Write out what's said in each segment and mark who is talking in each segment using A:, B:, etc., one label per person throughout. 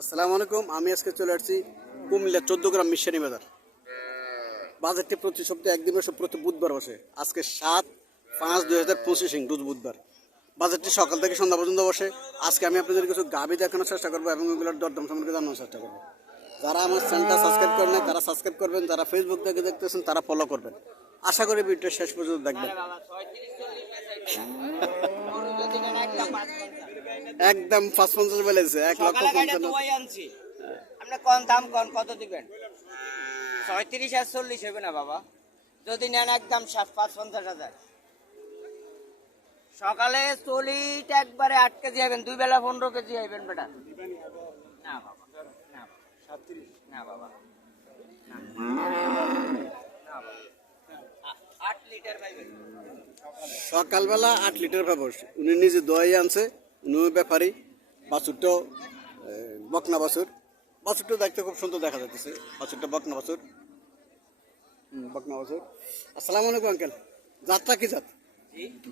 A: আসসালামু আলাইকুম, আমি আজকে চলে আসছি কুমিল্লা চোদ্দ গ্রাম মিশানি বাজার। বাজারটি প্রতি সপ্তাহে একদিন বসে প্রতি বুধবার বসে। আজকে সাত পাঁচ দুই হাজার পঁচিশ রোজ বুধবার। বাজারটি সকাল থেকে সন্ধ্যা পর্যন্ত বসে। আজকে আমি আপনাদের কিছু গাবি দেখানোর চেষ্টা করব এবং এগুলোর দরদাম সম্পর্কে জানানোর চেষ্টা করব। যারা আমার চ্যানেলটা সাবস্ক্রাইব করেন তারা সাবস্ক্রাইব করবেন, যারা ফেসবুক থেকে দেখতেছেন, তারা ফলো করবেন। আশা করি ভিডিওটা শেষ পর্যন্ত দেখবেন। একদম পাঁচ পঞ্চাশ বলেছে এক লক্ষ পঞ্চান্ন
B: দুয়াই আপনি কোন দাম কোন কত দিবেন? ছয়ত্রিশ আর চল্লিশ হবে না বাবা। যদি নেন একদম সাত পাঁচ পঞ্চাশ হাজার। সকালে চল্লিশটা একবারে আট কেজি হবেন দুই বেলা পনেরো কেজি হইবেন বেটা। না বাবা না বাবা। না বাবা।
A: সকালবেলা আট লিটার পাবো। উনি নিজে দই আনছে। উনিও ব্যাপারী বাছুরটাও বকনা বাছুর বাছুরটা দেখতে খুব সুন্দর দেখা যাচ্ছে বাছুরটা বকনা বাছুর বকনা বাছুর আসসালামু আলাইকুম আঙ্কেল। যাত্রা কি জাত?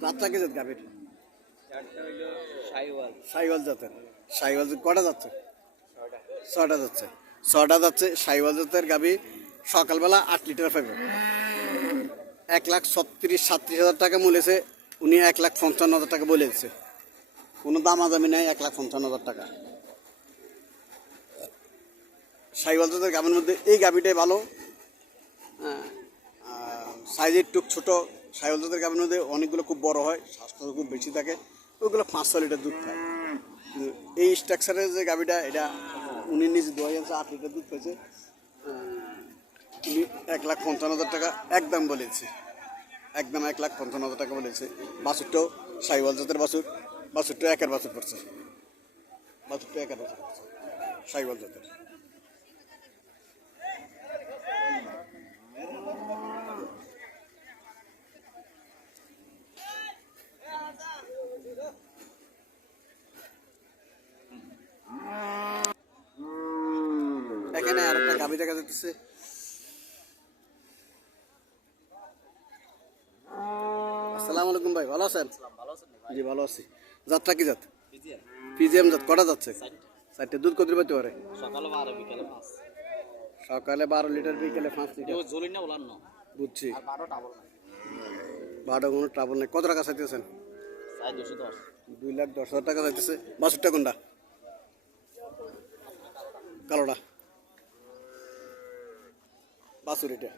A: যাত্রা কি জাত গাভীর?
B: সাইওয়াল।
A: জাতের। সাইওয়াল কটা যাচ্ছে? ছটা যাচ্ছে। ছটা যাচ্ছে সাইওয়াল জাতের গাভী। সকালবেলা আট লিটার পাবে এক লাখ ছত্রিশ সাতত্রিশ হাজার টাকা মূলেছে উনি এক লাখ পঞ্চান্ন হাজার টাকা বলে দিচ্ছে কোনো দামাদামি নেই এক লাখ পঞ্চান্ন হাজার টাকা। সাইওয়াল জাতের গাভীর মধ্যে এই গাভীটাই ভালো। হ্যাঁ, সাইজের টুক ছোটো সাইওয়াল জাতের গাভীর মধ্যে অনেকগুলো খুব বড় হয় স্বাস্থ্য খুব বেশি থাকে ওইগুলো পাঁচ লিটার দুধ খায়। এই স্ট্রাকচারের যে গাভীটা এটা উনি নিজে দু হাজার আট লিটার দুধ পেয়েছে উনি এক লাখ পঞ্চান্ন হাজার টাকা একদম বলেছে। একদম এক লাখ পঞ্চান্ন হাজার টাকা বলেছে। বাছুরটাও সাইওয়াল জাতের বাছুর। বাছুরটা একের বাছুর পড়ছে। বাছুরটা একের বাছুর পড়ছে। সাইওয়াল জাতের এখানে আর একটা গাভি দেখা যাচ্ছে আসসালামু আলাইকুম ভাই ভালো আছেন? জি ভালো আছি। যাত্রা কি জাত? পিজিএম জাত কটা যাচ্ছে চারটে দুধ কত পাইতে পারে?
B: সকালে বারো বিকালে পাঁচ।
A: সকালে বারো লিটার বিকেলে পাঁচ লিটার।
B: ঝুলি না বলার
A: বুঝছি।
B: বারো
A: কোনো ট্রাবল নেই। কত টাকা চাইতেছেন? দুই লাখ দশ হাজার টাকা চাইতেছে। বাসুরটা কোনটা? কালোটা। বাসুর এটা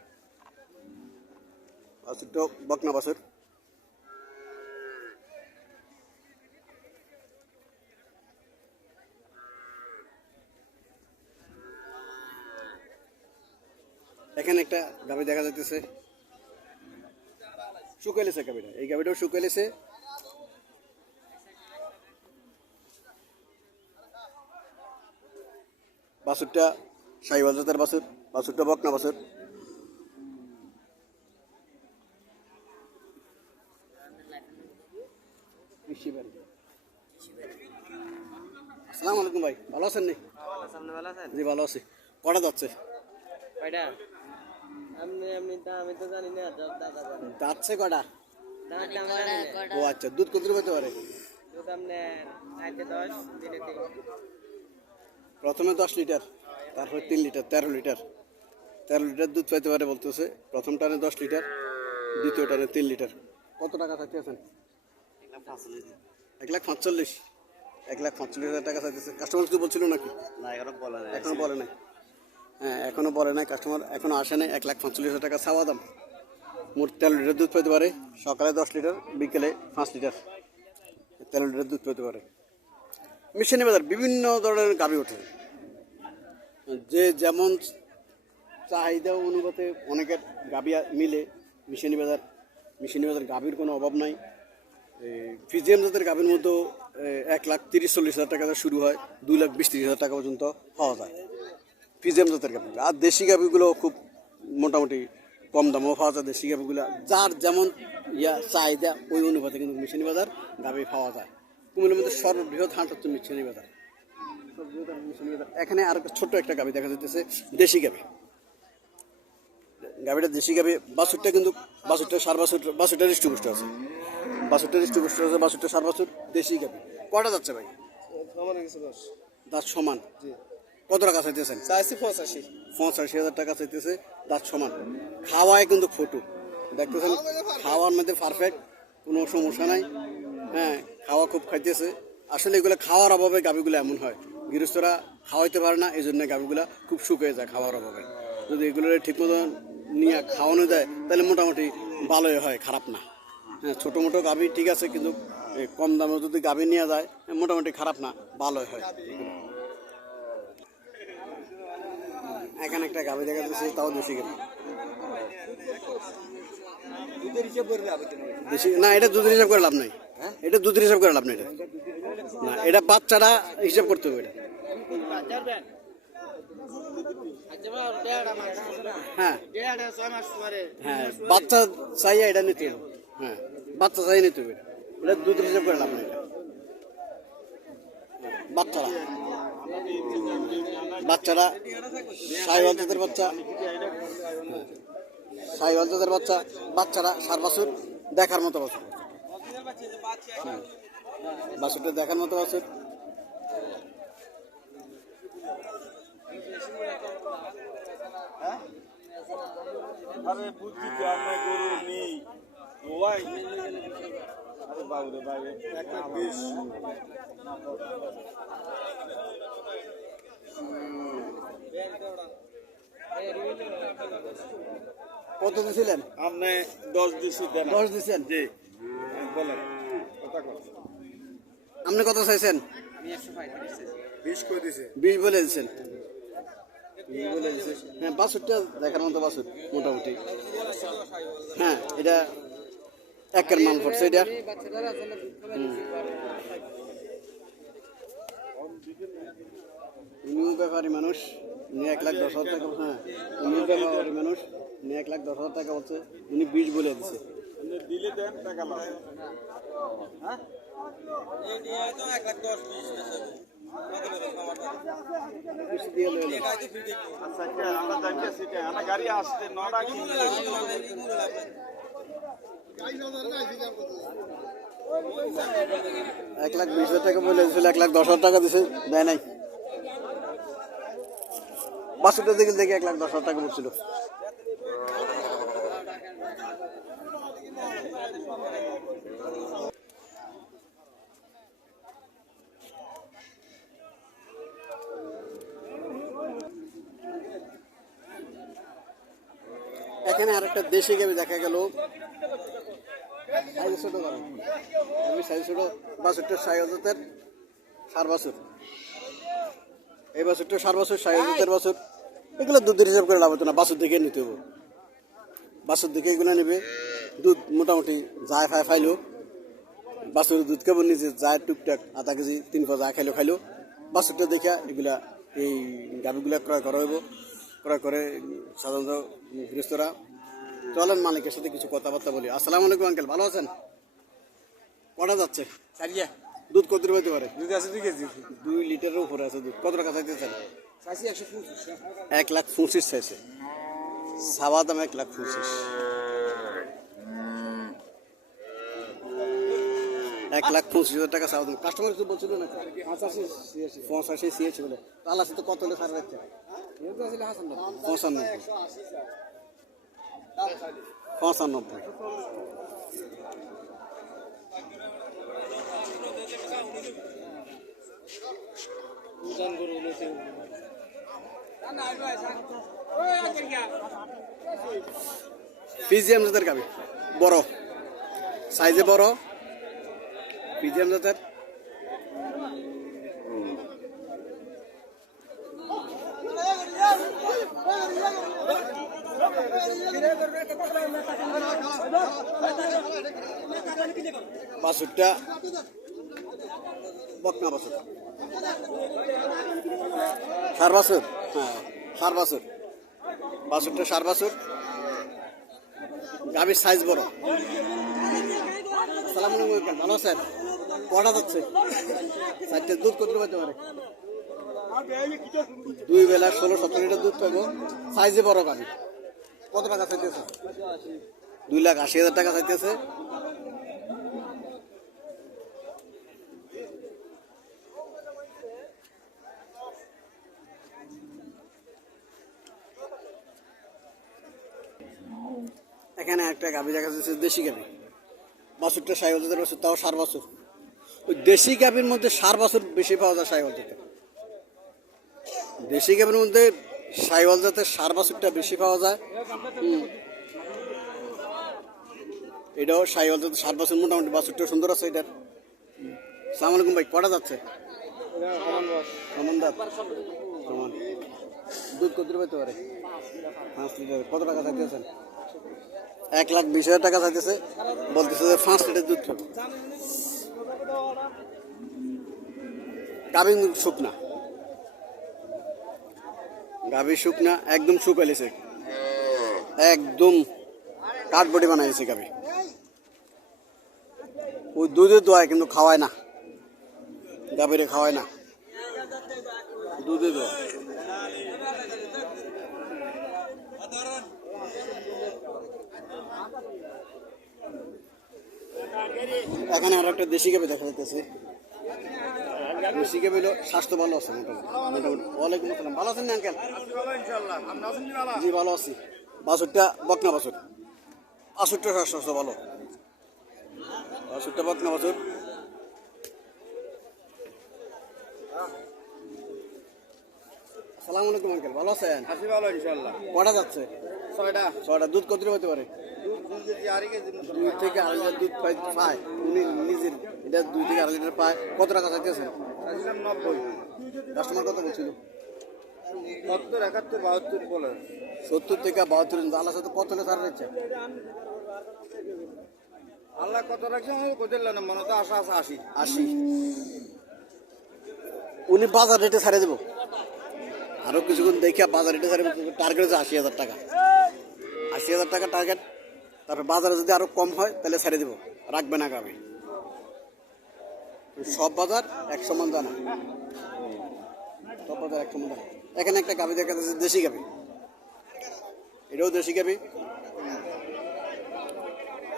A: বাসুরটা বকনা বাসুর এখানে একটা গাভি দেখা যাইতেছে। শুকাইলেছে গাভিটা। এই গাভিটাও শুকাইলেছে। বাছুরটা সাইবাল জাতের বাছুর বাছুরটা বকনা বাছুর। আসসালামু আলাইকুম ভাই ভালো আছেন নি? জি ভালো আছি। কটা যাচ্ছে? যাচ্ছে কটা ও আচ্ছা দুধ কত পেতে পারে প্রথমে দশ লিটার তারপরে তিন লিটার তেরো লিটার। তেরো লিটার দুধ পাইতে পারে বলতেছে প্রথম টানে দশ লিটার দ্বিতীয় টানে তিন লিটার। কত টাকা চাইতে আছেন? এক লাখ পাঁচচল্লিশ। এক লাখ পাঁচচল্লিশ হাজার টাকা চাইতেছে কাস্টমার কিছু বলছিল নাকি?
B: না বলা
A: এখনও বলে নাই। হ্যাঁ এখনও বলে নাই কাস্টমার এখনও আসে নাই এক লাখ পঞ্চল্লিশ হাজার টাকা চাওয়া দাম। মোট তেরো লিটার দুধ পেতে পারে সকালে দশ লিটার বিকেলে পাঁচ লিটার। তেরো লিটার দুধ পেতে পারে। মিশনি বাজার বিভিন্ন ধরনের গাভি ওঠে। যে যেমন চাহিদা অনুপাতে অনেকের গাভি মিলে মিশনি বাজার মিশনি বাজার গাভীর কোনো অভাব নাই। ফিজিয়াম জাতের গাভীর এ, এক লাখ তিরিশ চল্লিশ হাজার টাকা শুরু হয় দুই লাখ বিশ তিরিশ হাজার টাকা পর্যন্ত পাওয়া যায়। ফিজিয়াম জাতের গাভি আর দেশি গাভিগুলো খুব মোটামুটি কম দামও পাওয়া যায় দেশি গাভিগুলো যার যেমন ইয়া চাহিদা ওই অনুপাতে কিন্তু মিশনি বাজার গাভি পাওয়া যায়। কুমিল্লার মধ্যে সর্ববৃহৎ হাট হচ্ছে মিশনি বাজার। মিশনি বাজার। এখানে আর একটা ছোট্ট একটা গাভি দেখা যাচ্ছে দেশি গাভি গাভিটা দেশি গাভি বাছুরটা কিন্তু বাছুরটা সার বাছুর বাছুরটা হৃষ্টপুষ্ট আছে। বাছুরটা হৃষ্টপুষ্ট আছে বাছুরটা সার বাছুর দেশি গাভি কটা যাচ্ছে ভাই? দাঁত সমান? কত টাকা চাইতেছেন?
C: চাইছি পঁচাশি।
A: পঁচাশি হাজার টাকা চাইতেছে দাঁত সমান। খাওয়ায় কিন্তু ফটো। দেখতেছেন খাওয়ার মধ্যে পারফেক্ট কোনো সমস্যা নাই। হ্যাঁ খাওয়া খুব খাইতেছে। আসলে এগুলো খাওয়ার অভাবে গাভিগুলো এমন হয়। গৃহস্থরা খাওয়াইতে পারে না এই জন্য গাভিগুলো খুব শুকিয়ে যায় খাওয়ার অভাবে। যদি এগুলো ঠিক মতো নিয়ে খাওয়ানো যায় তাহলে মোটামুটি ভালোই হয় খারাপ না। হ্যাঁ ছোটো মোটো গাভি ঠিক আছে কিন্তু কম দামে যদি গাভি নিয়ে যায় মোটামুটি খারাপ না ভালোই হয়। এখানে একটা গাভি দেখা যাচ্ছে তাও দেশি
C: হতো না
A: এটা দুধের হিসাব করে লাভ নাই। এটা দুধের হিসাব করে লাভ নাই এটা। না এটা বাচ্চারা হিসাব করতে হবে এটা। হ্যাঁ। হ্যাঁ বাচ্চা এটা নিতে হবে। হ্যাঁ বাচ্চা চাই নিতে হবে এটা। এটা দুধের হিসাব করে লাভ নাই এটা। বাচ্চারা। বাচ্চারা সাইওয়াল জাতের বাচ্চা সাইওয়াল জাতের বাচ্চা, বাচ্চারা সার বাছুর দেখার মতো বাছুর। বাছুরটা দেখার মতো বাছুর।
C: বাবু রে ভাই, একটা
A: কত দিয়েছিলেন
C: আপনি দশ দিছি
A: দশ দিয়েছেন
C: জি। বলেন।
A: আপনি কত চাইছেন?
C: বিশ করে দিছে।
A: বিশ বলে দিচ্ছেন হ্যাঁ বাছুরটা দেখার মতো বাছুর মোটামুটি। হ্যাঁ এটা একের মাল পড়ছে এটা। হুম। উনিও ব্যাপারী মানুষ উনি এক লাখ দশ হাজার টাকা হ্যাঁ উনিও ব্যাপারী মানুষ উনি এক লাখ দশ হাজার টাকা বলছে উনি বিশ বলে দিছে।
C: দিলে দেন টাকা লাভ।
A: বেশি
C: গাড়ি আসতে নটা
A: এক লাখ বিশ হাজার টাকা বলে দিয়েছিল এক লাখ দশ হাজার টাকা দিছে দেয় নাই। বাসুটা দেখে দেখে এক লাখ দশ হাজার টাকা পড়ছিল এখানে আরেকটা দেশি গাবি দেখা গেল। আমি সাইজ ছোট। বাছুরটা সাই হাজার সার বাছুর এই বাছুরটা সার বছর সাড়ে বাছুর। এগুলো দুধের হিসাব করে লাভ হতো না বাছুর দেখে নিতে হবে। বাছুর দিকে এগুলো নেবে। দুধ মোটামুটি যায় ফায় ফাইলো বাছুর দুধ কেমন নিজে যায় টুকটাক আধা কেজি তিন পা যা খাইলো খাইলো। বাছুরটা দেখা এগুলা এই গাভিগুলা ক্রয় করা হইব। ক্রয় করে সাধারণত গৃহস্থরা। চলেন মালিকের সাথে কিছু কথাবার্তা বলি। আসসালামু আলাইকুম আঙ্কেল। ভালো আছেন? কটা যাচ্ছে?
C: সারিয়া
A: দুধ কত রূপে হতে পারে?
C: দুধ আছে দুই কেজি।
A: দুই লিটারের উপরে আছে দুধ। কত টাকা চাইতেছেন?
C: চাইছি একশো পঁচিশ।
A: এক লাখ পঁচিশ চাইছে। সাবা দাম এক লাখ পঁচিশ। এক লাখ পঁচিশ হাজার টাকা সাবা দাম। কাস্টমার কিছু বলছিল না
C: পঁচাশি
A: পঁচাশি সিএছি বলে। তাহলে আছে তো কত হলে সারা রাখছে পঁচানব্বই। পঁচানব্বই। পিজিএম জাতের গাবি বড়। সাইজে বড়। পিজিএম জাতের। বাছুরটা বকনা বাছুর। সার বাছুর? হ্যাঁ সার বাছুর। বাছুরটা সার বাছুর। গাভীর সাইজ বড়। সালাম ভালো আছেন? কটা যাচ্ছে? চারটে দুধ কত পাইতে পারে? দুই বেলা ষোলো, সতেরো লিটার দুধ পাবো সাইজে বড় গাভী। কত টাকা চাইতেছে? দুই লাখ আশি হাজার টাকা চাইতেছে এখানে একটা গাভি দেখা যাচ্ছে দেশি গাভি। বাছুরটা সাইকেল জাতের বাছুর তাও সার বাছুর। ওই দেশি গাভির মধ্যে সার বাছুর বেশি পাওয়া যায় সাইকেল জাতের দেশি গাভির মধ্যে সাইকেল জাতের সার বাছুরটা বেশি পাওয়া যায়। এটাও সাইকেল জাতের সার বাছুর, মোটামুটি বাছুরটা সুন্দর আছে এটার। সালাম আলাইকুম ভাই, কটা যাচ্ছে? দুধ কত পারে? পাঁচ লিটার। কত টাকা চাইতেছেন? এক লাখ বিশ হাজার টাকা চাইতেছে, বলতেছে যে পাঁচ লিটার দুধ খাবে। গাভী শুকনা। গাভী শুকনা, একদম শুকাইলেছে একদম কাঠবটি বানাইছে গাভী। ওই দুধে দোয়ায় কিন্তু খাওয়ায় না। গাভীরে খাওয়ায় না। দুধে দোয়া এখানে আর একটা দেশি গাভি দেখা দেশি হলো স্বাস্থ্য ভালো আছে মোটামুটি। মোটামুটি ওয়ালাইকুম আসসালাম ভালো আছেন আঙ্কেল? জি ভালো আছি। বাছুরটা বকনা বাছুর বাছুরটা স্বাস্থ্য ভালো। বাছুরটা বকনা বাছুর আসসালামু আলাইকুম আঙ্কেল। ভালো আছেন?
C: আছি ভালো ইনশাল্লাহ
A: কটা যাচ্ছে?
C: ছয়টা।
A: ছয়টা। দুধ কত হতে পারে?
C: দুই
A: থেকে আড়াই লিটার দুধ পাই পায়। উনি নিজের এটা দুই থেকে আড়াই লিটার পায়। কত টাকা চাইতেছেন?
C: নব্বই
A: কাস্টমার কত বলছিল?
C: সত্তর একাত্তর বাহাত্তর বলে।
A: সত্তর থেকে বাহাত্তর আল্লাহ সাথে কত ছাড় দিচ্ছে?
C: আল্লাহ কত রাখছে কোথায় না মনে তো আশা আছে আশি।
A: আশি। উনি বাজার রেটে ছাড়ে দেবো। আরও কিছুক্ষণ দেখে বাজার রেটে ছাড়ে টার্গেট আছে আশি হাজার টাকা। আশি হাজার টাকা টার্গেট তারপর বাজারে যদি আরও কম হয় তাহলে ছেড়ে দেবো। রাখবে না গাবি সব বাজার এক সমান জানা সব বাজার এক সমান জানা এখানে একটা গাবি দেখা যাচ্ছে দেশি গাবি এটাও দেশি গাবি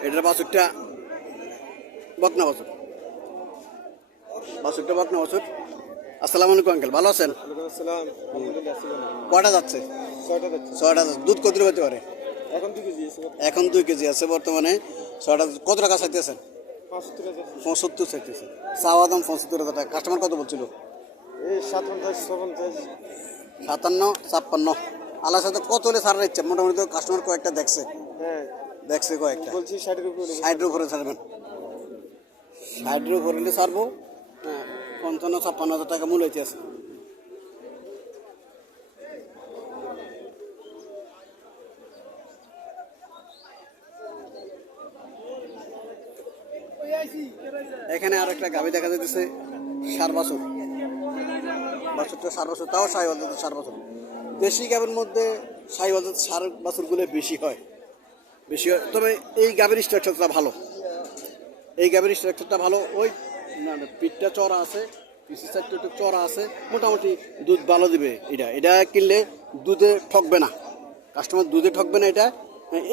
A: এটার বাছুরটা বকনা বাছুর। বাছুরটা বকনা বাছুর। আসসালামু আলাইকুম আঙ্কেল। ভালো আছেন? কটা যাচ্ছে?
C: ছয়টা যাচ্ছে।
A: দুধ কত হতে পারে?
C: এখন দুই কেজি
A: এখন দুই কেজি আছে বর্তমানে। ছয়টা কত টাকা চাইতেছেন? পঁচাত্তর চাইতেছে। চাওয়া দাম পঁচাত্তর হাজার টাকা। কাস্টমার কত বলছিল? সাতান্ন ছাপ্পান্ন। আল্লাহর সাথে কত হলে ছাড়ার ইচ্ছা? মোটামুটি তো কাস্টমার কয়েকটা দেখছে।
C: হ্যাঁ।
A: দেখছে কয়েকটা।
C: বলছি ষাটের উপরে
A: ষাটের উপরে ছাড়বেন। ষাটের উপরে ছাড়বো। হ্যাঁ। পঞ্চান্ন ছাপ্পান্ন হাজার টাকা মূল হইতে আছে এখানে আর একটা গাভী দেখা যাচ্ছে সার বছর। বছরটা সার বছর তাও সাই বছর সার বছর। দেশি গাভীর মধ্যে সাই বছর সার বছরগুলো বেশি হয়। বেশি হয়। তবে এই গাভীর স্ট্রাকচারটা ভালো। এই গাভীর স্ট্রাকচারটা ভালো। ওই না, পিঠটা চড়া আছে পিসি সাইডটা একটু চড়া আছে মোটামুটি দুধ ভালো দিবে এটা। এটা কিনলে দুধে ঠকবে না। কাস্টমার দুধে ঠকবে না এটা।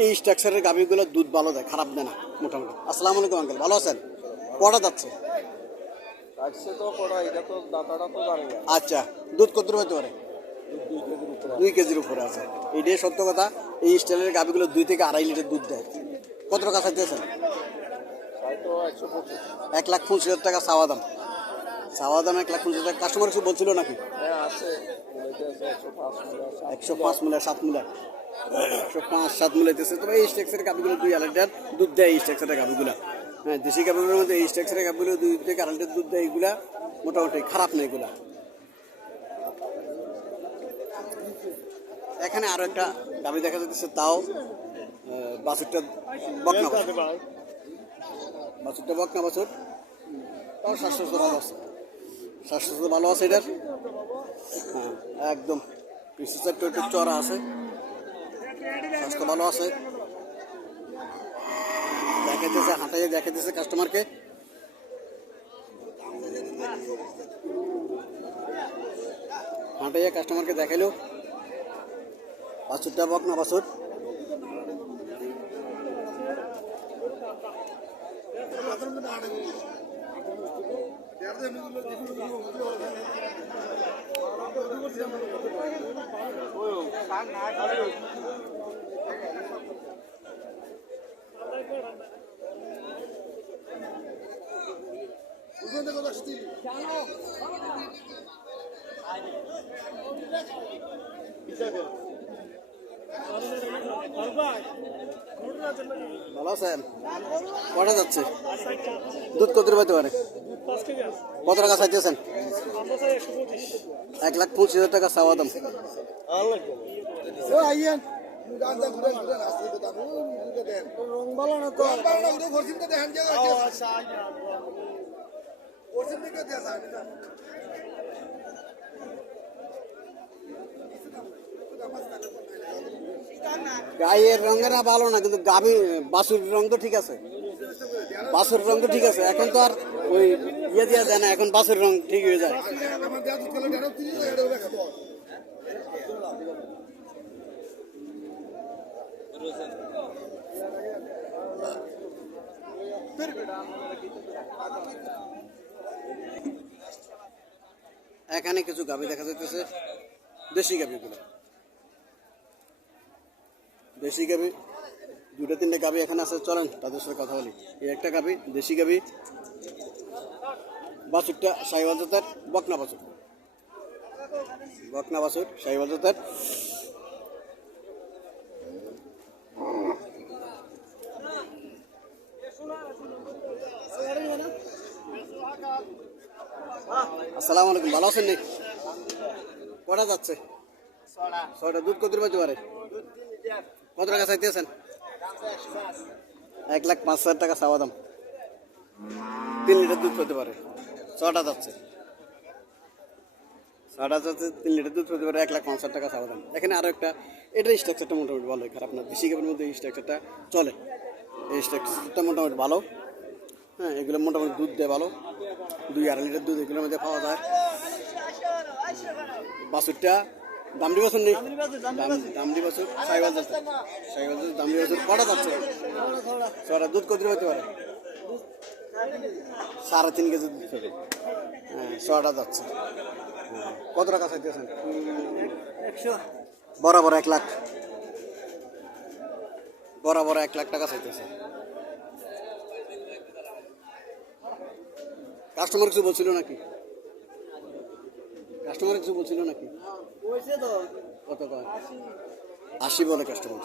A: এই স্ট্রাকচারের গাভীগুলো দুধ ভালো দেয় খারাপ দেয় না মোটামুটি। আসসালামু আলাইকুম আঙ্কেল ভালো আছেন? কটা যাচ্ছে? আচ্ছা দুধ কত হতে পারে? দুই কেজির উপরে আছে। এইটাই সত্য কথা এই স্টাইলের গাভিগুলো দুই থেকে আড়াই লিটার দুধ দেয়। কত টাকা চাইতেছেন এক লাখ পঁচিশ হাজার টাকা চাওয়া দাম। চাওয়া দাম এক লাখ পঁচিশ হাজার কাস্টমার কিছু বলছিল নাকি?
C: হ্যাঁ একশো পাঁচ
A: মিলার সাত মিলার একশো পাঁচ, সাত মিলাইতেছে তবে এই স্ট্রাকচারের গাভিগুলো দুই আড়াই দুধ দেয় এই স্ট্রাকচারের গাভিগুলো হ্যাঁ দেশি গাভিগুলোর মধ্যে এই স্ট্রাকচারের গাভিগুলো দুই থেকে আড়াই দুধ দেয় এইগুলা মোটামুটি খারাপ না এগুলা। এখানে আরও একটা গাভি দেখা যাচ্ছে তাও বাছুরটা বকনা বাছুর। বাছুরটা বকনা বাছুর। তাও স্বাস্থ্য ভালো আছে। স্বাস্থ্য ভালো আছে এটার। হ্যাঁ একদম। একটু চড়া আছে। স্বাস্থ্য ভালো আছে। দেখাইতেছে হাঁটাইয়ে দেখাইতেছে কাস্টমারকে। হাঁটাইয়ে কাস্টমারকে দেখাইলো। বাছুরটা বক না বাছুর? ভালো আছেন? কটা যাচ্ছে? দুধ কত পাইতে পারে? কত টাকা চাইতেছেন? এক লাখ পঁচিশ হাজার টাকা চাওয়া দাম। গায়ের রঙের না ভালো না, কিন্তু গাভী, বাসুর রং তো ঠিক আছে। বাসুর রং তো ঠিক আছে, এখন তো আর ওই ইয়ে দেওয়া যায় না, এখন বাসুর রং ঠিক হয়ে যায়। এখানে কিছু গাভী দেখা যাইতেছে। দেশি গাভীগুলো দেশি গাভী দুটো তিনটে গাভী এখানে আছে। চলেন তাদের সাথে কথা বলি। এই একটা গাভী, দেশি গাভী। বাছুরটা সাইবাল জাতের, বকনা বাছুর। বকনা বাছুর, সাইবাল আসসালামু আলাইকুম, ভালো আছেন নি? কটা যাচ্ছে? ছয়টা, দুধ কত পাইতে পারে কত টাকা চাইতেছেন? এক লাখ পাঁচ হাজার টাকা চাওয়া দাম। তিন লিটার দুধ পেতে পারে ছটা যাচ্ছে। ছটা যাচ্ছে, তিন লিটার দুধ পেতে পারে এক লাখ পাঁচ হাজার টাকা চাওয়া দাম। এখানে আরও একটা, এটার স্ট্রাকচারটা মোটামুটি ভালো খারাপ না। দেশি গাভীর মধ্যে স্ট্রাকচারটা চলে। এই স্ট্রাকচারটা মোটামুটি ভালো। হ্যাঁ এগুলো মোটামুটি দুধ দেয় ভালো। দুই আড়াই লিটার দুধ এগুলোর মধ্যে পাওয়া যায়। বাছুরটা দামড়ি বাছুর নেই। দাম- দামড়ি বাছুর সাইবাল যাচ্ছে যাচ্ছে দামড়ি বাছুর কটা যাচ্ছে? ছটা দুধ কত হতে পারে? সাড়ে তিন কেজি দুধ। হবে হ্যাঁ ছটা যাচ্ছে। কত টাকা চাইতেছেন? বরাবর এক লাখ। বরাবর এক লাখ টাকা চাইতেছে। কাস্টমার কিছু বলছিল নাকি? কাস্টমার কিছু বলছিল নাকি? কত কয়? আশি বলে কাস্টমার।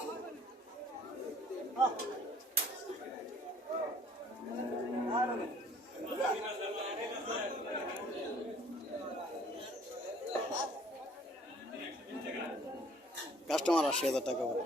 A: কাস্টমার আশি হাজার টাকা বলে।